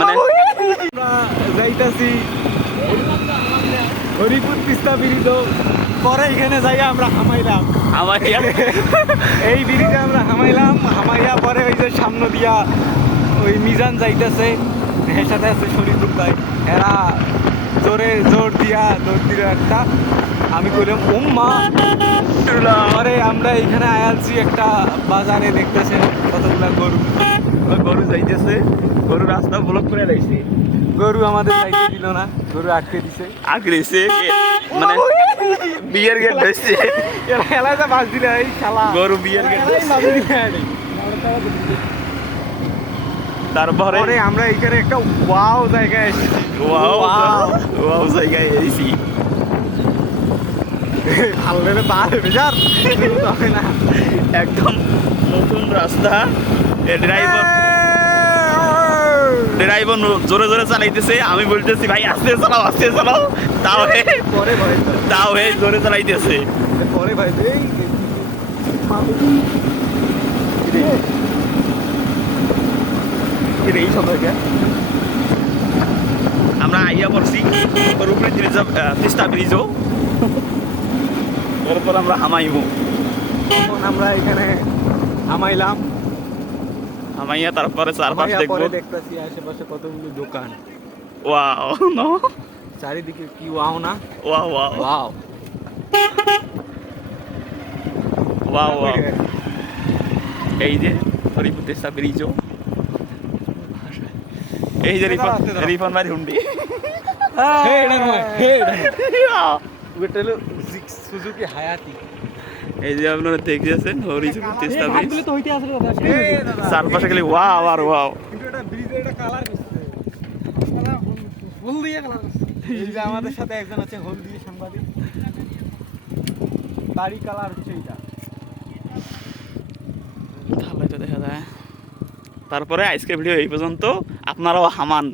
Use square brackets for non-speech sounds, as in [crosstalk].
মানে যাইতাছি হরিপুর তিস্তা ব্রিজ পরে এখানে যাই আমরা হামাইলাম। আমার এই ব্রিজে আমরা হামাইলাম। হামাইয়া পরে ওই যে সামনে দিয়া ওই মিজান যাইতেছে। এর সাথে আছে শরীর ভাই। এরা জোরে জোর দিয়া জোর দিল একটা আমি কইলাম উম্মা! পরে আমরা এখানে আয়ালছি একটা বাজারে দেখতেছেন কতগুলা গরু। গরু যাইতেছে গরু রাস্তা ব্লক করে লাইছে গরু আমাদের যাইতে দিল না গরু আটকে দিছে। আগরেছে মানে বিয়ের গেট এরা এলাকা বাস দিলে এই শালা। গরু বিয়ের গেট। তারপরে আমরা এখানে একটা ওয়াও জায়গায় এসেছি। Wow wow. জায়গায় এসি আল্লাহরে বার বেজার তবে না। একদম নতুন রাস্তা। ড্রাইভার ড্রাইভার জোরে জোরে চালাইতেছে। আমি বলতেছি ভাই আস্তে চালাও আস্তে চালাও। তাও হে তাও হে জোরে চালাইতেছে। পরে ভাই এই কিন্তু আমরা আইয়া পড়ছি। উপরে ব্রিজ তিস্তা ব্রিজও। এরপর আমরা হামাইবো। তখন আমরা এখানে হামাইলাম। হামাইয়া তারপরে চারপাশ দেখব। পরে দেখতেছি আশেপাশে কতগুলো দোকান। Wow no? চারিদিকে কি ওয়াও না? Wow wow. Wow. Wow wow. এই যে হরিপুর তিস্তা ব্রিজও। এই যে রিফন। রিফন ভাই হুন্ডি। হে এটা নয় হে এটা নয়। [laughs] ওটা হলো সুজুকি হায়াতি এই যে আপনারা দেখতেছেন হরিপুর তিস্তা ব্রিজ। তো হইতে আসলে দাদা চারপাশে খালি ওয়াও আর ওয়াও কিন্তু এটা ব্রিজে এটা কালার করছে। ফুল দিয়ে কালার করছে। এই যে আমাদের সাথে একজন আছে হলদি সাংবাদিক। বাড়ি কালার হচ্ছে এটা তাহলে তো দেখা যায়। তারপরে আজকের ভিডিও এই পর্যন্ত। আপনারাও হামান।